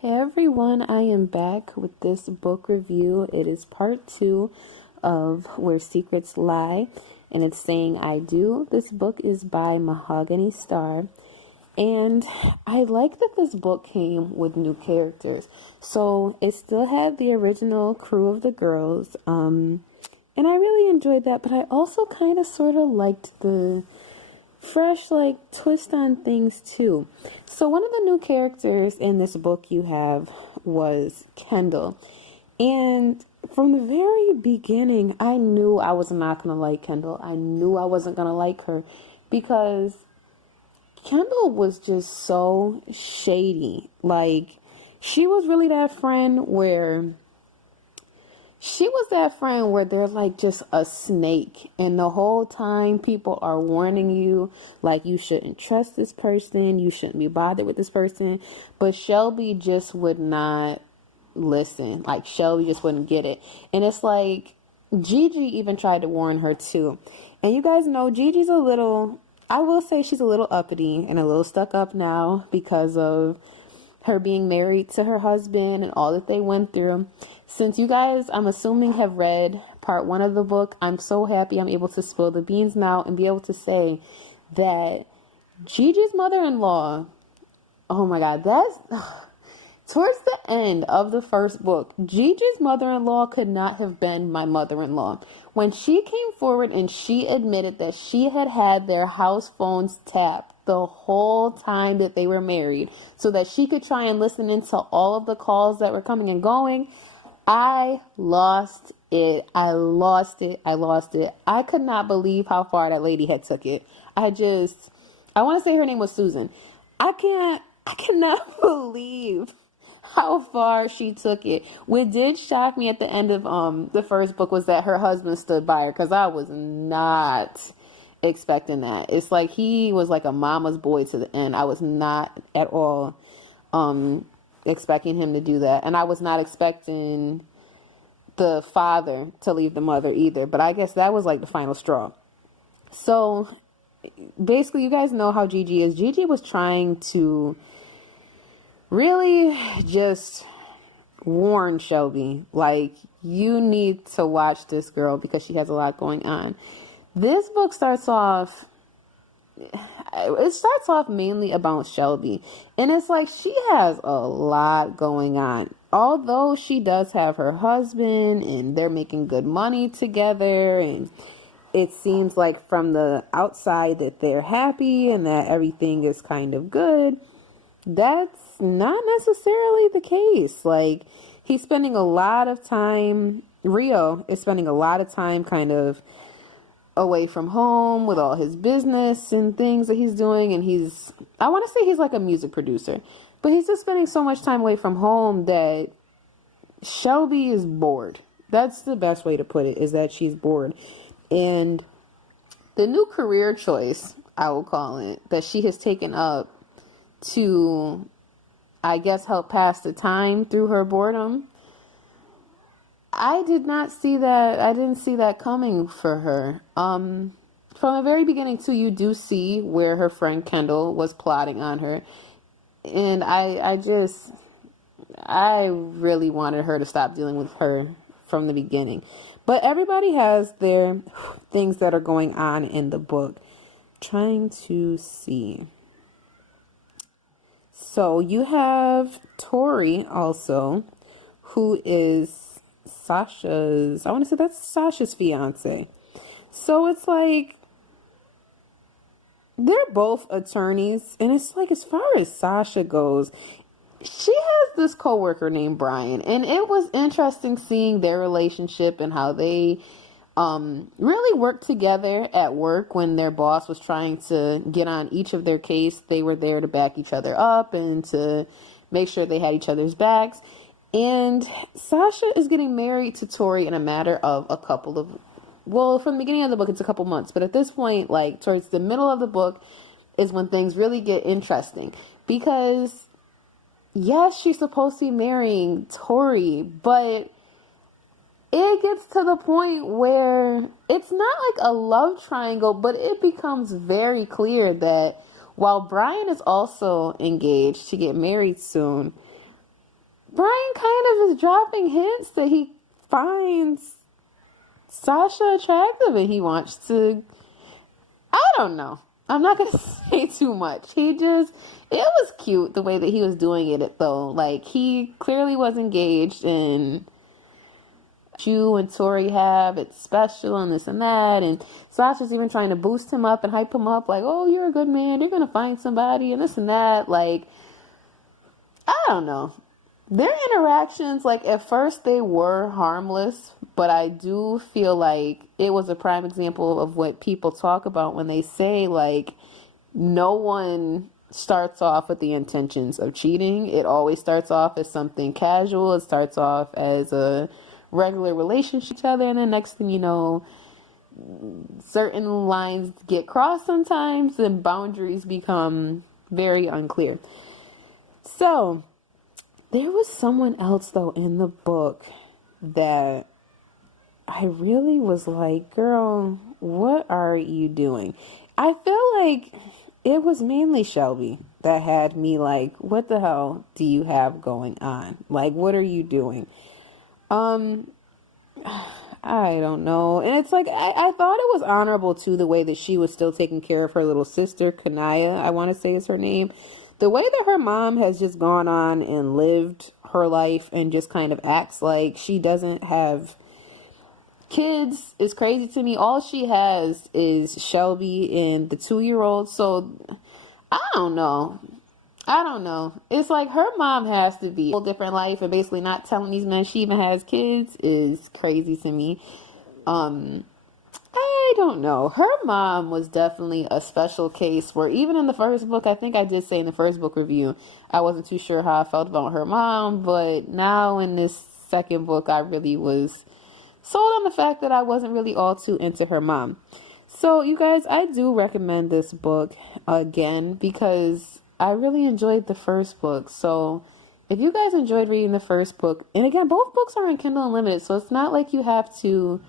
Hey everyone, I am back with this book review. It is part 2 of Where Secrets Lie, and it's saying I do. This book is by Mahogany Star, and I like that this book came with new characters. So it still had the original crew of the girls, and I really enjoyed that, but I also kind of sort of liked the fresh twist on things too. So one of the new characters in this book you have was Kendall, and from the very beginning I knew I was not gonna like Kendall. I knew I wasn't gonna like her because Kendall was just so shady. She was really that friend where they're like just a snake, and the whole time people are warning you like you shouldn't trust this person, you shouldn't be bothered with this person, but Shelby just would not listen. Like Shelby just wouldn't get it. And it's like Gigi even tried to warn her too. And you guys know Gigi's I will say she's a little uppity and a little stuck up now because of her being married to her husband and all that they went through. Since you guys, I'm assuming, have read part 1 of the book, I'm so happy I'm able to spill the beans now and be able to say that Gigi's mother-in-law, oh my God, towards the end of the first book, Gigi's mother-in-law could not have been my mother-in-law. When she came forward and she admitted that she had had their house phones tapped the whole time that they were married so that she could try and listen into all of the calls that were coming and going, I lost it. I lost it. I could not believe how far that lady had took it. I want to say her name was Susan. I cannot believe how far she took it. What did shock me at the end of the first book was that her husband stood by her, because I was not expecting that. It's like he was like a mama's boy to the end. I was not at all expecting him to do that, and I was not expecting the father to leave the mother either, but I guess that was like the final straw. So basically, you guys know how Gigi is. Gigi was trying to really just warn Shelby, like, you need to watch this girl because she has a lot going on. This book starts off mainly about Shelby, and it's like she has a lot going on. Although she does have her husband and they're making good money together, and it seems like from the outside that they're happy and that everything is kind of good, that's not necessarily the case. Like, he's spending a lot of time, Rio is spending a lot of time kind of away from home with all his business and things that he's doing, and I want to say he's like a music producer, but he's just spending so much time away from home that Shelby is bored. That's the best way to put it, is that she's bored. And the new career choice, I will call it, that she has taken up to, I guess, help pass the time through her boredom, I didn't see that coming for her. From the very beginning too, you do see where her friend Kendall was plotting on her. And I really wanted her to stop dealing with her from the beginning. But everybody has their things that are going on in the book. Trying to see. So you have Tori also, who is that's Sasha's fiance. So it's like, they're both attorneys, and it's like, as far as Sasha goes, she has this coworker named Brian, and it was interesting seeing their relationship and how they really worked together at work. When their boss was trying to get on each of their case, they were there to back each other up and to make sure they had each other's backs. And Sasha is getting married to Tori in a matter of from the beginning of the book, it's a couple months. But at this point, like towards the middle of the book, is when things really get interesting. Because, yes, she's supposed to be marrying Tori, but it gets to the point where it's not like a love triangle, but it becomes very clear that while Brian is also engaged to get married soon, Brian kind of is dropping hints that he finds Sasha attractive and he wants to, I don't know. I'm not going to say too much. It was cute the way that he was doing it though. Like, he clearly was engaged and you and Tori have, it's special and this and that. And Sasha's even trying to boost him up and hype him up like, oh, you're a good man. You're going to find somebody and this and that. Like, I don't know. Their interactions, like, at first they were harmless, but I do feel like it was a prime example of what people talk about when they say, like, no one starts off with the intentions of cheating. It always starts off as something casual. It starts off as a regular relationship with each other, and then next thing you know, certain lines get crossed sometimes and boundaries become very unclear. So there was someone else though in the book that I really was like, girl, what are you doing? I feel like it was mainly Shelby that had me like, what the hell do you have going on? Like, what are you doing? I don't know. And it's like, I thought it was honorable too, the way that she was still taking care of her little sister, Kanaya, I want to say is her name. The way that her mom has just gone on and lived her life and just kind of acts like she doesn't have kids is crazy to me. All she has is Shelby and the 2-year-old. So I don't know. It's like her mom has to be a whole different life, and basically not telling these men she even has kids is crazy to me. I don't know. Her mom was definitely a special case where even in the first book, I think I did say in the first book review, I wasn't too sure how I felt about her mom, but now in this second book, I really was sold on the fact that I wasn't really all too into her mom. So you guys, I do recommend this book again because I really enjoyed the first book. So if you guys enjoyed reading the first book, and again, both books are in Kindle Unlimited, so it's not like you have to,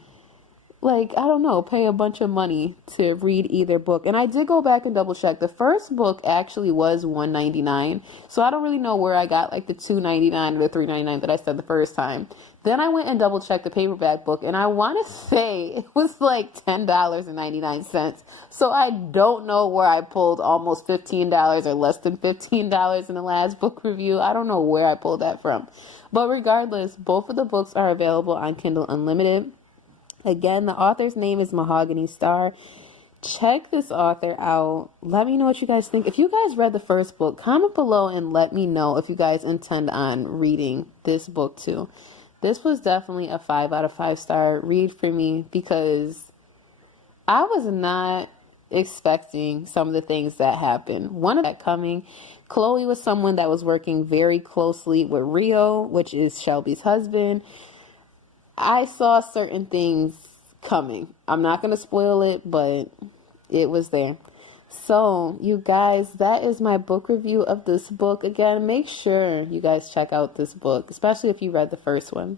like, I don't know, pay a bunch of money to read either book. And I did go back and double check. The first book actually was $1.99. So I don't really know where I got like the $2.99 or the $3.99 that I said the first time. Then I went and double checked the paperback book, and I want to say it was like $10.99. So I don't know where I pulled almost $15 or less than $15 in the last book review. I don't know where I pulled that from. But regardless, both of the books are available on Kindle Unlimited. Again, the author's name is Mahogany Star. Check this author out. Let me know what you guys think. If you guys read the first book, comment below and let me know if you guys intend on reading this book too. This was definitely a 5 out of 5 star read for me because I was not expecting some of the things that happened. One of that coming, Chloe was someone that was working very closely with Rio, which is Shelby's husband. I saw certain things coming. I'm not going to spoil it, but it was there. So, you guys, that is my book review of this book. Again, make sure you guys check out this book, especially if you read the first one.